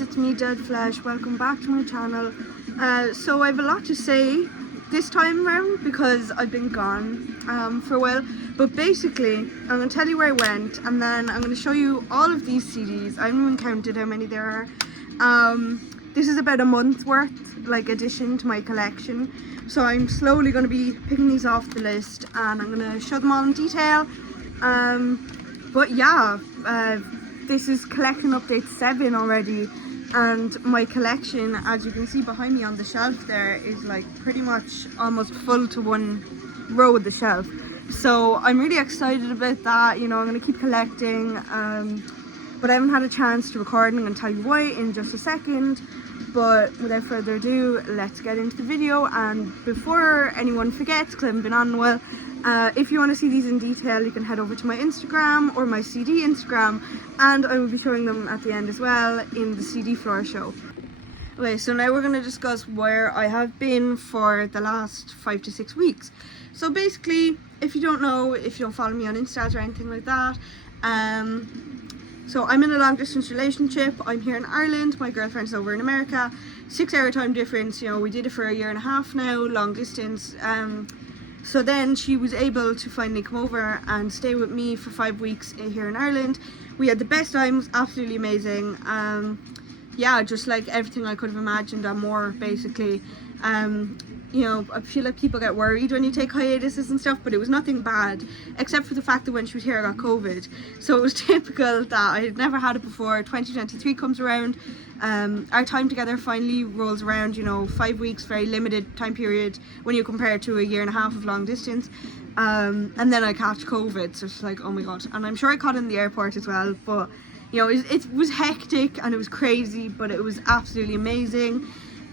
guys, it's me, Dead Flesh. Welcome back to my channel. So I have a lot to say this time around because I've been gone for a while. But basically, I'm going to tell you where I went, and then I'm going to show you all of these CDs. I haven't even counted how many there are. This is about a month's worth, like, addition to my collection. So I'm slowly going to be picking these off the list, and I'm going to show them all in detail. But yeah, this is collection update 7 already, and my collection, as you can see behind me on the shelf there, is like pretty much almost full to one row of the shelf. So I'm really excited about that. You know, I'm going to keep collecting, but I haven't had a chance to record, and I'm going to tell you why in just a second. But without further ado, let's get into the video. And before anyone forgets, because I haven't been on in a while, if you want to see these in detail, you can head over to my Instagram or my CD Instagram, and I will be showing them at the end as well in the CD floor show. Okay, so now we're going to discuss where I have been for the last 5 to 6 weeks. So basically, if you don't know, if you don't follow me on Insta or anything like that, so I'm in a long distance relationship. I'm here in Ireland, my girlfriend's over in America, 6-hour time difference. You know, we did it for a year and a half now, long distance. So then she was able to finally come over and stay with me for 5 weeks here in Ireland. We had the best times, absolutely amazing. Yeah, just like everything I could have imagined and more, basically. You know, I feel like people get worried when you take hiatuses and stuff, but it was nothing bad, except for the fact that when she was here I got COVID. So it was typical that I had never had it before. 2023 comes around, our time together finally rolls around, you know, 5 weeks, very limited time period when you compare it to a year and a half of long distance. And then I catch COVID, so it's like, oh my god. And I'm sure I caught it in the airport as well, but you know, it was hectic and it was crazy, but it was absolutely amazing.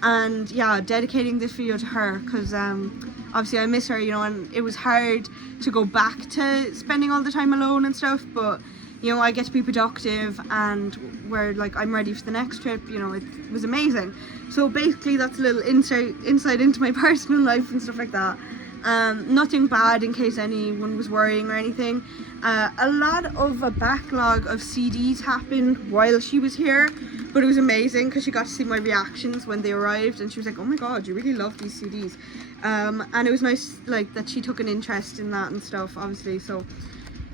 And yeah, dedicating this video to her because obviously I miss her, you know, and it was hard to go back to spending all the time alone and stuff, but you know, I get to be productive, and where like I'm ready for the next trip. You know, it was amazing. So basically that's a little insight into my personal life and stuff like that. Nothing bad, in case anyone was worrying or anything. A lot of a backlog of CDs happened while she was here, but it was amazing because she got to see my reactions when they arrived, and she was like, oh my god, you really love these CDs. And it was nice, like, that she took an interest in that and stuff, obviously. So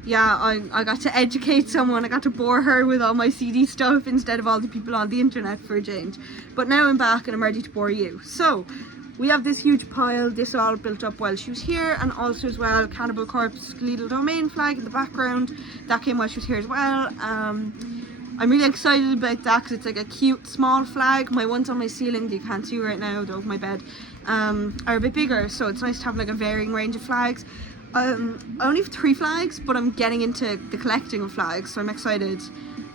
yeah, I got to educate someone. I got to bore her with all my CD stuff instead of all the people on the internet for a change. But now I'm back and I'm ready to bore you. So we have this huge pile. This all built up while she was here, and also as well Cannibal Corpse Legal Domain flag in the background. That came while she was here as well. I'm really excited about that because it's like a cute small flag. My ones on my ceiling that you can't see right now, though, my bed, are a bit bigger, so it's nice to have like a varying range of flags. I only have 3 flags, but I'm getting into the collecting of flags, so I'm excited.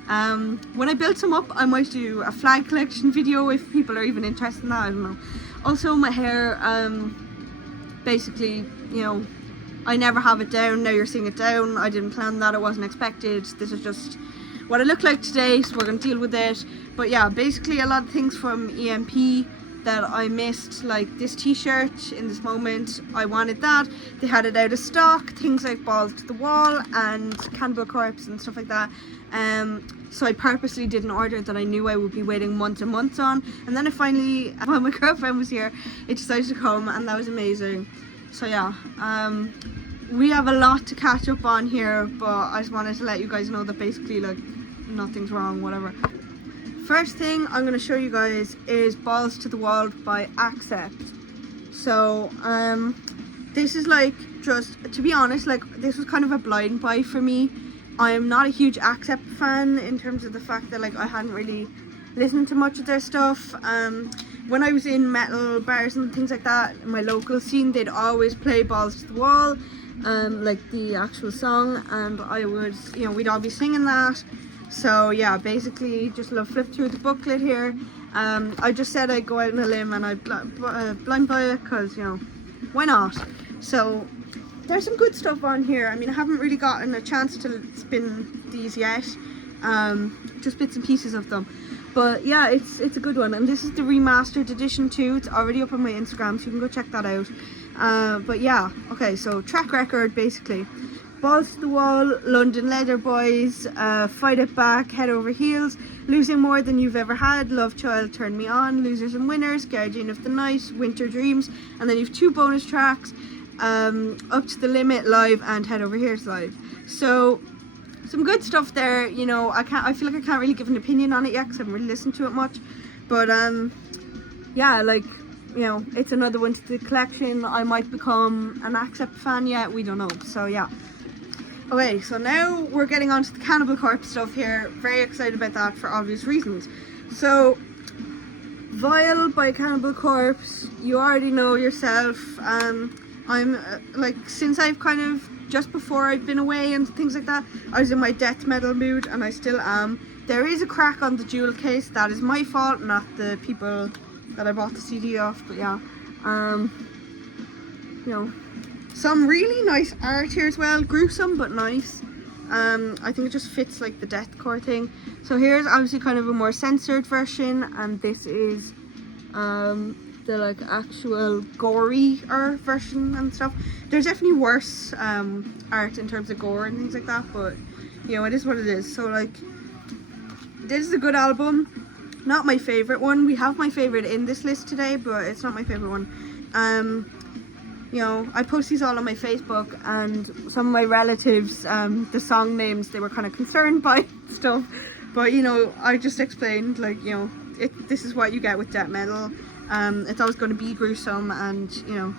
When I build some up, I might do a flag collection video if people are even interested in that, I don't know. Also my hair, basically, you know, I never have it down. Now you're seeing it down. I didn't plan that, it wasn't expected. This is just what I look like today, so we're going to deal with it. But yeah, basically a lot of things from EMP that I missed, like this t-shirt in this moment. I wanted that. They had it out of stock. Things like Balls to the Wall and Cannibal Corpse and stuff like that. So I purposely did an order that I knew I would be waiting months and months on, and then I finally, while my girlfriend was here, it decided to come, and that was amazing. So yeah, we have a lot to catch up on here, but I just wanted to let you guys know that basically, like, nothing's wrong, whatever. First thing I'm going to show you guys is Balls to the Wall by Accept. So this is like, just to be honest, like, this was kind of a blind buy for me. I am not a huge Accept fan in terms of the fact that, like, I hadn't really listened to much of their stuff. When I was in metal bars and things like that in my local scene, they'd always play Balls to the Wall, like the actual song, and I would, you know, we'd all be singing that. So yeah, basically just flip through the booklet here. I just said I'd go out on a limb and I'd blind buy it because, you know, why not? So there's some good stuff on here. I mean, I haven't really gotten a chance to spin these yet, just bits and pieces of them. But yeah, it's a good one, and this is the remastered edition too. It's already up on my Instagram, so you can go check that out. But yeah, okay, so track record basically. Balls to the Wall, London Leather Boys, Fight It Back, Head Over Heels, Losing More Than You've Ever Had, Love Child, Turn Me On, Losers and Winners, Guardian of the Night, Winter Dreams, and then you've 2 bonus tracks, Up to the Limit live and Head Over Heels live. So some good stuff there. You know, I feel like I can't really give an opinion on it yet because I haven't really listened to it much, but yeah, like, you know, it's another one to the collection. I might become an Accept fan yet, we don't know. So yeah. Okay, so now we're getting on to the Cannibal Corpse stuff here. Very excited about that for obvious reasons. So, Vile by Cannibal Corpse, you already know yourself. I'm like, since I've kind of, just before I've been away and things like that, I was in my death metal mood, and I still am. There is a crack on the jewel case. That is my fault, not the people that I bought the CD off. But yeah, you know, some really nice art here as well. Gruesome but nice. I think it just fits like the deathcore thing. So here's obviously kind of a more censored version, and this is the like actual gory-er version and stuff. There's definitely worse art in terms of gore and things like that, but you know, it is what it is. So like, this is a good album. Not my favorite one. We have my favorite in this list today, but it's not my favorite one. You know, I post these all on my Facebook, and some of my relatives, the song names, they were kind of concerned by stuff, but you know, I just explained, like, you know, this is what you get with death metal. It's always going to be gruesome, and you know,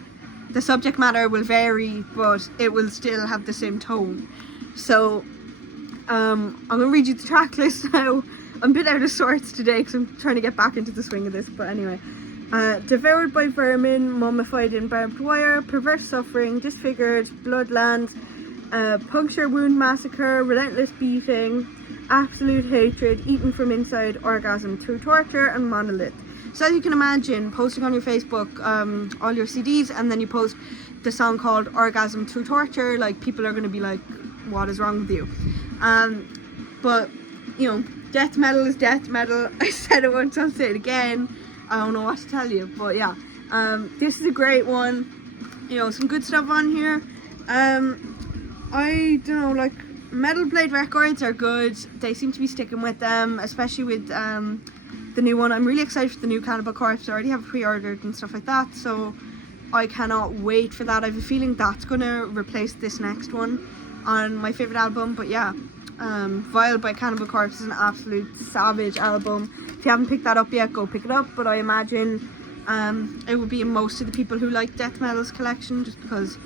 the subject matter will vary, but it will still have the same tone. So I'm going to read you the track list now. I'm a bit out of sorts today because I'm trying to get back into the swing of this, but anyway. Devoured by Vermin, Mummified in Barbed Wire, Perverse Suffering, Disfigured, Bloodland, Puncture Wound Massacre, Relentless Beating, Absolute Hatred, Eaten from Inside, Orgasm Through Torture, and Monolith. So as you can imagine, posting on your Facebook all your CDs, and then you post the song called Orgasm Through Torture, like, people are going to be like, what is wrong with you? But, you know, death metal is death metal. I said it once, I'll say it again. I don't know what to tell you, but yeah, this is a great one. You know, some good stuff on here. I don't know, like, Metal Blade Records are good. They seem to be sticking with them, especially with the new one. I'm really excited for the new Cannibal Corpse. I already have pre-ordered and stuff like that, so I cannot wait for that. I have a feeling that's gonna replace this next one on my favorite album. But yeah, Vile by Cannibal Corpse is an absolute savage album. If you haven't picked that up yet, go pick it up. But I imagine it would be in most of the people who like death metal's collection, just because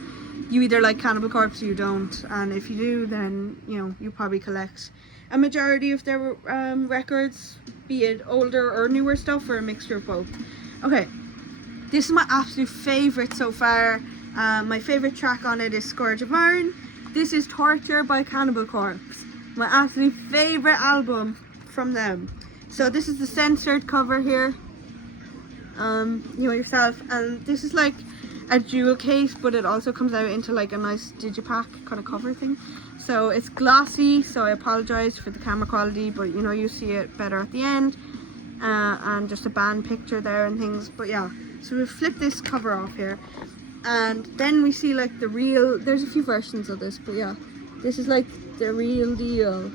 you either like Cannibal Corpse or you don't, and if you do, then you know, you probably collect a majority of their records, be it older or newer stuff, or a mixture of both. Okay, this is my absolute favorite so far. My favorite track on it is Scourge of Iron. This is Torture by Cannibal Corpse, my absolute favorite album from them. So this is the censored cover here, you know yourself, and this is like a jewel case, but it also comes out into like a nice digipack kind of cover thing. So it's glossy, so I apologize for the camera quality, but you know, you see it better at the end, and just a band picture there and things. But yeah, so we flip this cover off here, and then we see like the real, there's a few versions of this, but yeah, this is like the real deal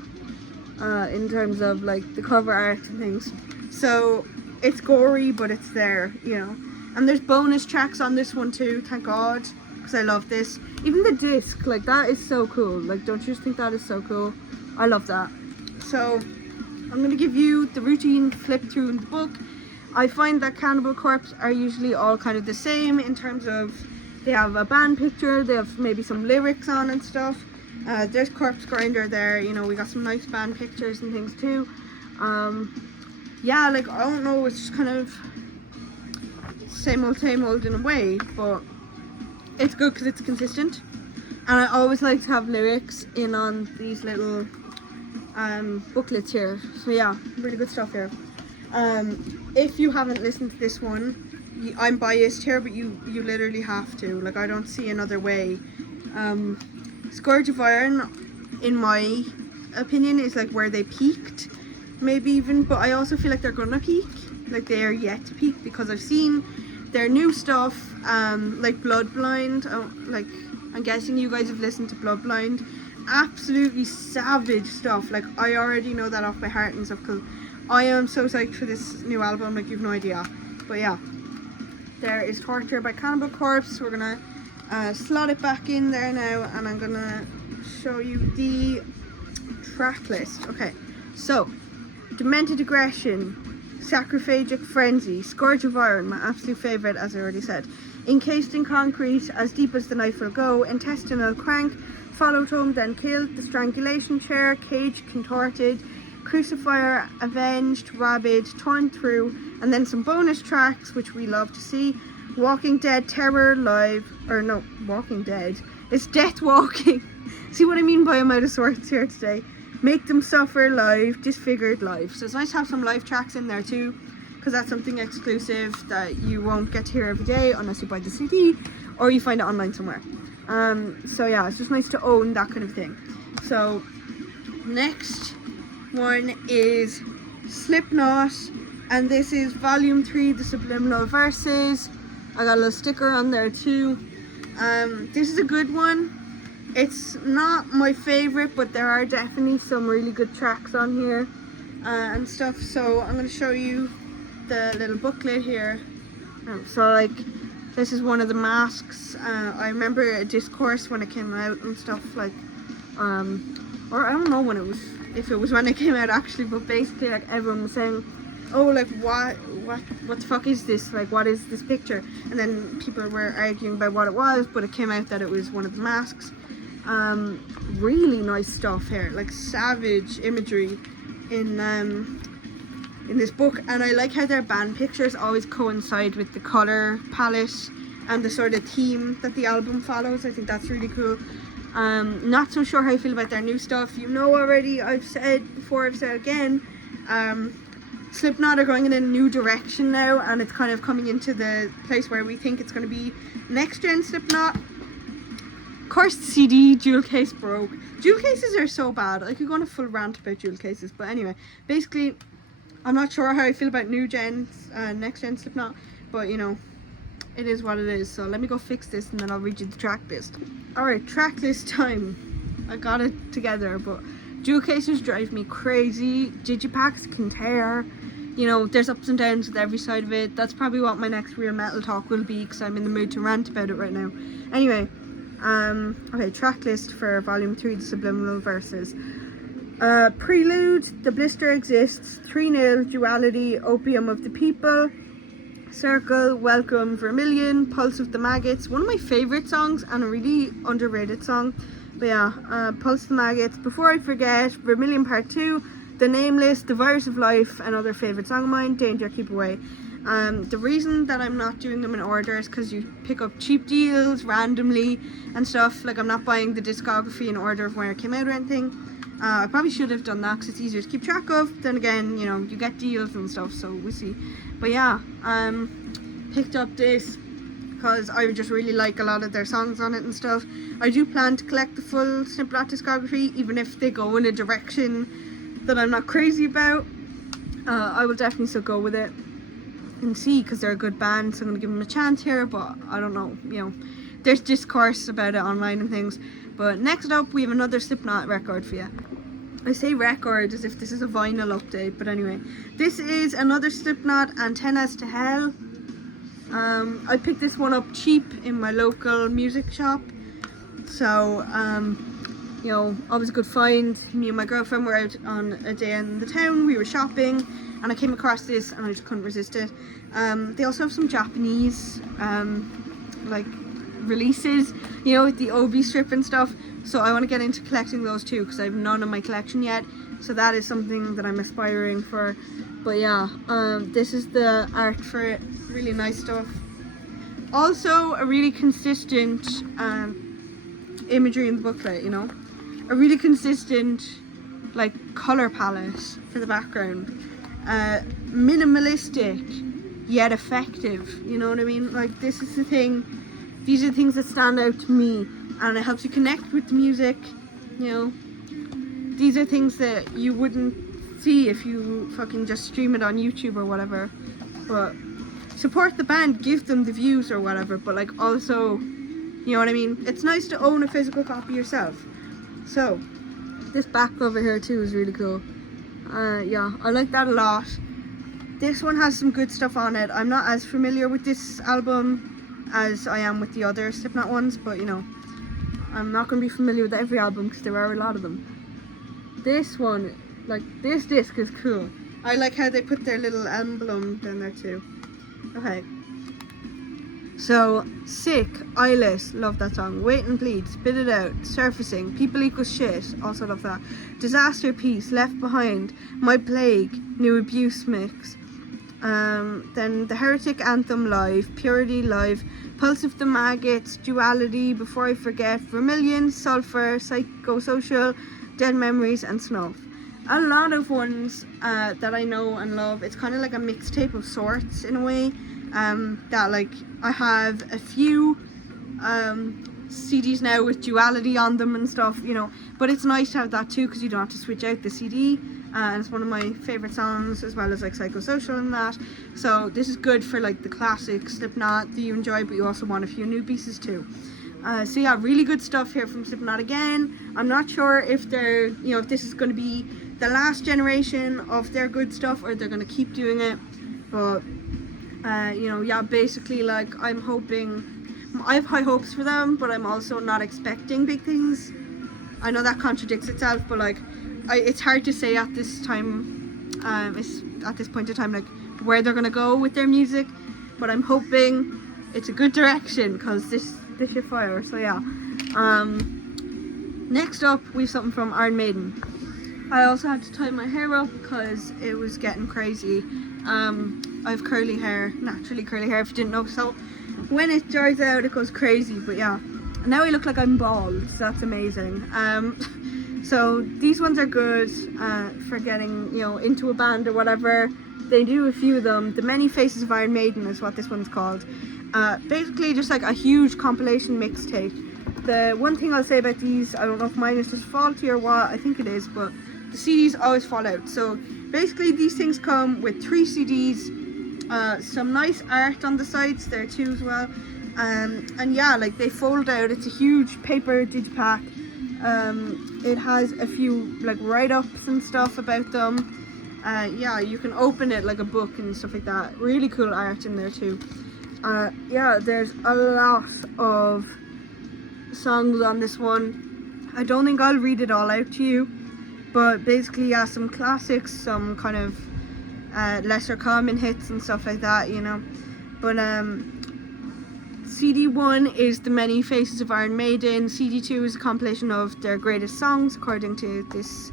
in terms of like the cover art and things. So it's gory, but it's there, you know. And there's bonus tracks on this one too, thank God, because I love this. Even the disc, like, that is so cool. Like, don't you just think that is so cool? I love that. So I'm going to give you the routine flip through in the book. I find that Cannibal Corpse are usually all kind of the same in terms of they have a band picture, they have maybe some lyrics on and stuff. There's Corpse Grinder there, you know, we got some nice band pictures and things too. Yeah, like, I don't know, it's just kind of same old in a way, but it's good because it's consistent. And I always like to have lyrics in on these little booklets here. So yeah, really good stuff here. If you haven't listened to this one, I'm biased here, but you literally have to. Like, I don't see another way. Scourge of Iron, in my opinion, is like where they peaked, maybe even, but I also feel like they're gonna peak. Like, they are yet to peak, because I've seen their new stuff, like Bloodblind, like I'm guessing you guys have listened to Bloodblind. Absolutely savage stuff. Like, I already know that off by heart and stuff, because I am so psyched for this new album, like, you've no idea. But yeah, there is Torture by Cannibal Corpse. We're gonna slot it back in there now, and I'm gonna show you the track list. Okay, so Demented Aggression, Sacrophagic Frenzy, Scourge of Iron, my absolute favourite, as I already said, Encased in Concrete, As Deep as the Knife Will Go, Intestinal Crank, Followed Home Then Killed, The Strangulation Chair, Cage Contorted, Crucifier, Avenged, Rabid, Torn Through, and then some bonus tracks which we love to see. Walking Dead, Terror Live, or no, Walking Dead, it's Death Walking. See what I mean by I'm out of sorts here today. Make Them Suffer Live, Disfigured Live. So it's nice to have some live tracks in there too, because that's something exclusive that you won't get to hear every day unless you buy the CD or you find it online somewhere. So yeah, it's just nice to own that kind of thing. So next one is Slipknot, and this is Volume 3, The Subliminal Verses. I got a little sticker on there too. This is a good one. It's not my favourite, but there are definitely some really good tracks on here and stuff. So I'm going to show you the little booklet here. So like, this is one of the masks. I remember a discourse when it came out and stuff, like, or I don't know when it was, if it was when it came out actually, but basically like everyone was saying, oh, like what the fuck is this, like what is this picture, and then people were arguing about what it was, but it came out that it was one of the masks. Really nice stuff here, like savage imagery in this book, and I like how their band pictures always coincide with the color palette and the sort of theme that the album follows. I think that's really cool. Not so sure how I feel about their new stuff. You know already, I've said before, I've said again, Slipknot are going in a new direction now, and it's kind of coming into the place where we think it's going to be next gen Slipknot. Of course, the CD jewel case broke. Jewel cases are so bad. I could go on a full rant about jewel cases, but anyway, basically I'm not sure how I feel about new gen, next gen Slipknot, but you know, it is what it is. So let me go fix this and then I'll read you the track list. Alright, track list time. I got it together, but jewel cases drive me crazy. Digipacks can tear. You know, there's ups and downs with every side of it. That's probably what my next real metal talk will be, because I'm in the mood to rant about it right now. Anyway, okay, track list for Volume 3, The Subliminal Verses. Prelude, The Blister Exists, 3-0, Duality, Opium of the People, Circle, Welcome, Vermilion, Pulse of the Maggots, one of my favourite songs and a really underrated song. But yeah, Pulse of the Maggots, Before I Forget, Vermilion Part 2, The Nameless, The Virus of Life, another favourite song of mine, Danger, Keep Away. The reason that I'm not doing them in order is because you pick up cheap deals randomly and stuff. Like, I'm not buying the discography in order of where it came out or anything. I probably should have done that because it's easier to keep track of. Then again, you know, you get deals and stuff, so we'll see. But yeah, picked up this because I just really like a lot of their songs on it and stuff. I do plan to collect the full Slipknot discography, even if they go in a direction that I'm not crazy about. I will definitely still go with it and see, because they're a good band, so I'm going to give them a chance here, but I don't know, you know, there's discourse about it online and things. But next up, we have another Slipknot record for you. I say record as if this is a vinyl update, but anyway, this is another Slipknot, Antennas to Hell. I picked this one up cheap in my local music shop, so you know, always a good find. Me and my girlfriend were out on a day in the town, we were shopping, and I came across this and I just couldn't resist it. They also have some Japanese like releases, you know, with the Obi strip and stuff, so I want to get into collecting those too, because I have none in my collection yet, so that is something that I'm aspiring for. But yeah, this is the art for it, really nice stuff. Also a really consistent imagery in the booklet, you know, a really consistent like color palette for the background, minimalistic yet effective, you know what I mean? Like, this is the thing, these are the things that stand out to me, and it helps you connect with the music, you know. These are things that you wouldn't see if you fucking just stream it on YouTube or whatever. But support the band, give them the views or whatever, but like also, you You know what I mean? It's nice to own a physical copy yourself. So this back cover here too is really cool. Yeah, I like that a lot. This one has some good stuff on it. I'm not as familiar with this album as I am with the other Slipknot ones, but you know, I'm not going to be familiar with every album because there are a lot of them. This one, like this disc is cool. I like how they put their little emblem down there too. Okay. So, Sick, Eyeless, love that song. Wait and Bleed, Spit It Out, Surfacing, People Equals Shit, also love that. Disaster Piece, Left Behind, My Plague, New Abuse Mix. Then The Heretic Anthem Live, Purity Live, Pulse of the Maggots, Duality, Before I Forget, Vermilion, Sulphur, Psychosocial, Dead Memories, and Snuff. A lot of ones that I know and love. It's kind of like a mixtape of sorts in a way. That like I have a few CDs now with Duality on them and stuff, you know, but it's nice to have that too because you don't have to switch out the CD, and it's one of my favorite songs as well as like Psychosocial and that. So this is good for like the classic Slipknot that you enjoy, but you also want a few new pieces too. So yeah, really good stuff here from Slipknot again. I'm not sure if they're, you know, if this is going to be the last generation of their good stuff or they're going to keep doing it, but you know, yeah, basically like I'm hoping, I have high hopes for them, but I'm also not expecting big things. I know that contradicts itself, but like it's hard to say at this time, at this point in time, like where they're gonna go with their music, but I'm hoping it's a good direction because this should fire. So yeah. Next up we have something from Iron Maiden. I also had to tie my hair up because it was getting crazy. I have curly hair, naturally curly hair if you didn't know, so when it dries out it goes crazy, but yeah. Now I look like I'm bald, so that's amazing. So these ones are good for getting, you know, into a band or whatever. They do a few of them. The Many Faces of Iron Maiden is what this one's called. Basically just like a huge compilation mixtape. The one thing I'll say about these, I don't know if mine is just faulty or what, I think it is, but the CDs always fall out. So basically these things come with 3 CDs, some nice art on the sides there too as well, and yeah, like they fold out. It's a huge paper digipack. It has a few like write-ups and stuff about them. Yeah, you can open it like a book and stuff like that. Really cool art in there too. Yeah, there's a lot of songs on this one. I don't think I'll read it all out to you, but basically, yeah, some classics, some kind of lesser common hits and stuff like that, you know. But CD 1 is The Many Faces of Iron Maiden. CD 2 is a compilation of their greatest songs according to this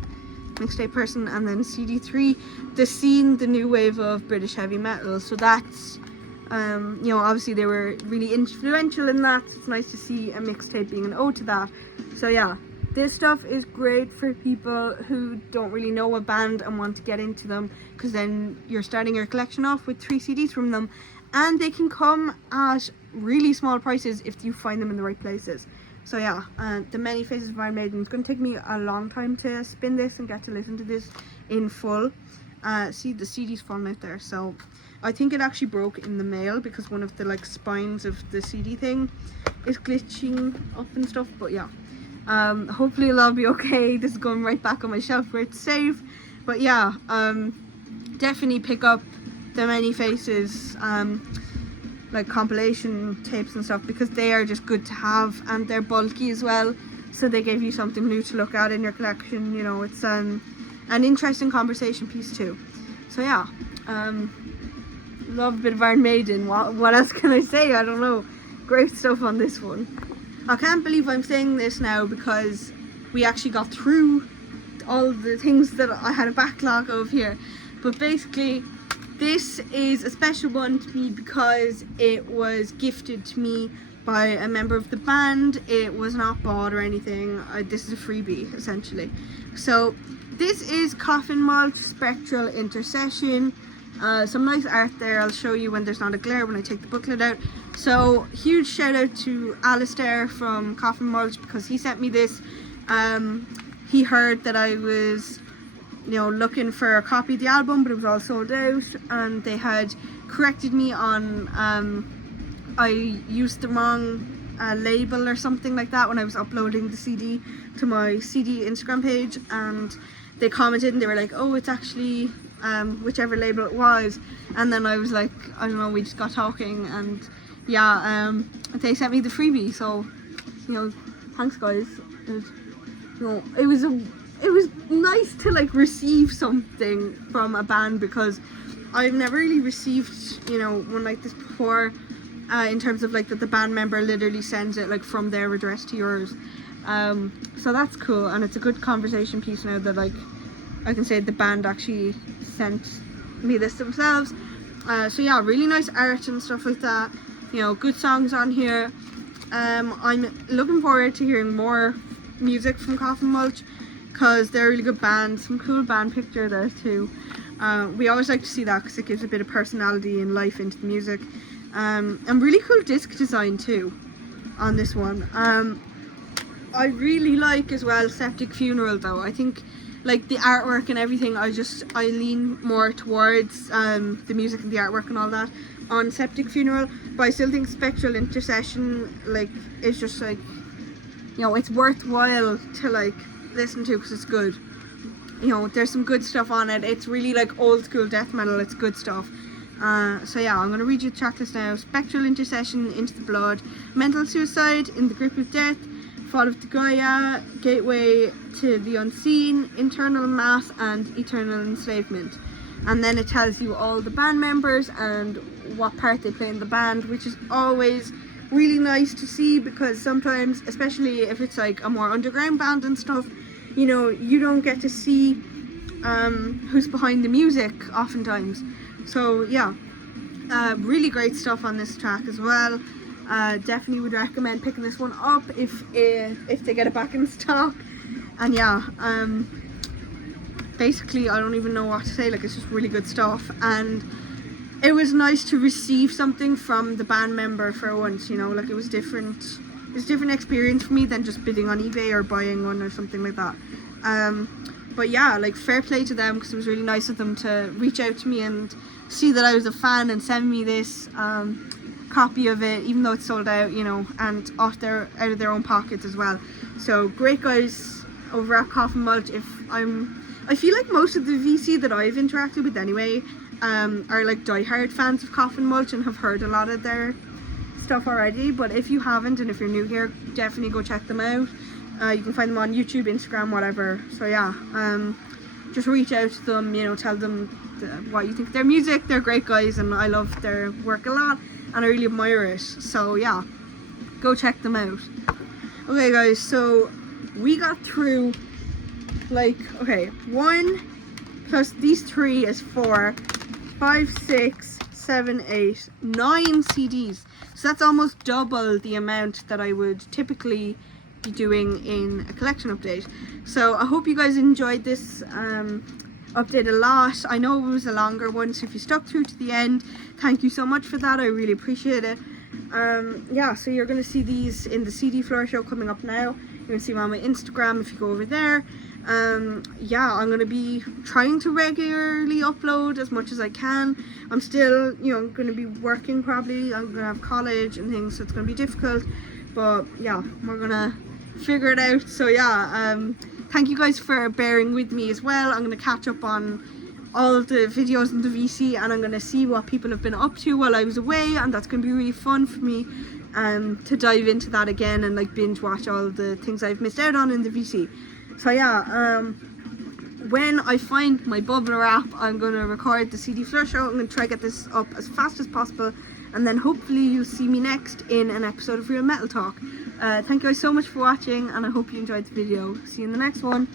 mixtape person, and then CD 3, The Scene, the new wave of British heavy metal. So that's you know, obviously they were really influential in that. It's nice to see a mixtape being an ode to that. So yeah, this stuff is great for people who don't really know a band and want to get into them, because then you're starting your collection off with 3 CDs from them, and they can come at really small prices if you find them in the right places. So yeah, The Many Faces of Iron Maiden. It's going to take me a long time to spin this and get to listen to this in full. See, the CD's falling out there, so I think it actually broke in the mail because one of the like spines of the CD thing is glitching up and stuff, but yeah. Hopefully it'll all be okay. This is going right back on my shelf where it's safe. But yeah, definitely pick up The Many Faces like compilation tapes and stuff, because they are just good to have, and they're bulky as well, so they give you something new to look at in your collection. You know, it's an interesting conversation piece too. So yeah, love a bit of Iron Maiden. What else can I say? I don't know. Great stuff on this one. I can't believe I'm saying this now because we actually got through all the things that I had a backlog of here. But basically, this is a special one to me because it was gifted to me by a member of the band. It was not bought or anything. This is a freebie, essentially. So this is Coffin Malt Spectral Intercession. Some nice art there. I'll show you when there's not a glare when I take the booklet out. So huge shout out to Alistair from Coffin Mulch because he sent me this. He heard that I was, you know, looking for a copy of the album, but it was all sold out, and they had corrected me on I used the wrong label or something like that when I was uploading the CD to my CD Instagram page, and they commented and they were like, oh, it's actually whichever label it was. And then I was like, I don't know, we just got talking, and yeah, they sent me the freebie. So, you know, thanks guys. It was nice to like receive something from a band, because I've never really received, you know, one like this before, in terms of like that the band member literally sends it like from their address to yours. So that's cool, and it's a good conversation piece now that like I can say the band actually sent me this themselves. So yeah, really nice art and stuff like that, you know, good songs on here. I'm looking forward to hearing more music from Coffin Mulch, because they're a really good band. Some cool band picture there too. We always like to see that because it gives a bit of personality and life into the music. And really cool disc design too on this one. I really like as well Septic Funeral though. I think like the artwork and everything, I lean more towards the music and the artwork and all that on Septic Funeral, but I still think Spectral Intercession like is just like, you know, it's worthwhile to like listen to because it's good. You know, there's some good stuff on it. It's really like old school death metal. It's good stuff. So yeah, I'm going to read you the track list now. Spectral Intercession, Into the Blood, Mental Suicide, In the Grip of Death, Fall of the Gaia, Gateway to the Unseen, Internal Mass, and Eternal Enslavement. And then it tells you all the band members and what part they play in the band, which is always really nice to see, because sometimes, especially if it's like a more underground band and stuff, you know, you don't get to see who's behind the music oftentimes. So yeah, really great stuff on this track as well. Definitely would recommend picking this one up if they get it back in stock. And yeah, basically I don't even know what to say, like it's just really good stuff, and it was nice to receive something from the band member for once, you know, like it was different. It's a different experience for me than just bidding on eBay or buying one or something like that. But yeah, like fair play to them, because it was really nice of them to reach out to me and see that I was a fan and send me this copy of it, even though it's sold out, you know, and out of their own pockets as well. So great guys over at Coffin Mulch. I feel like most of the VC that I've interacted with anyway are like diehard fans of Coffin Mulch and have heard a lot of their stuff already. But if you haven't, and if you're new here, definitely go check them out. You can find them on YouTube, Instagram, whatever. So yeah, just reach out to them, you know, tell them what you think of their music. They're great guys and I love their work a lot and I really admire it. So yeah, go check them out. Okay guys, so we got through like, okay, 1 plus these 3 is 4, 5, 6, 7, 8, 9 CDs. So that's almost double the amount that I would typically be doing in a collection update. So I hope you guys enjoyed this update a lot. I know it was a longer one, so if you stuck through to the end, thank you so much for that. I really appreciate it. Yeah, so you're going to see these in the CD Floor Show coming up now. You're going to see them on my Instagram if you go over there. Yeah, I'm going to be trying to regularly upload as much as I can. I'm still, you know, going to be working probably. I'm going to have college and things, so it's going to be difficult. But yeah, we're going to figure it out. So yeah, thank you guys for bearing with me as well. I'm going to catch up on all of the videos in the VC and I'm going to see what people have been up to while I was away, and that's going to be really fun for me to dive into that again and like binge watch all the things I've missed out on in the VC. So yeah, when I find my bubble wrap, I'm going to record the CD Floor Show. I'm going to try to get this up as fast as possible, and then hopefully you'll see me next in an episode of Real Metal Talk. Thank you guys so much for watching, and I hope you enjoyed the video. See you in the next one.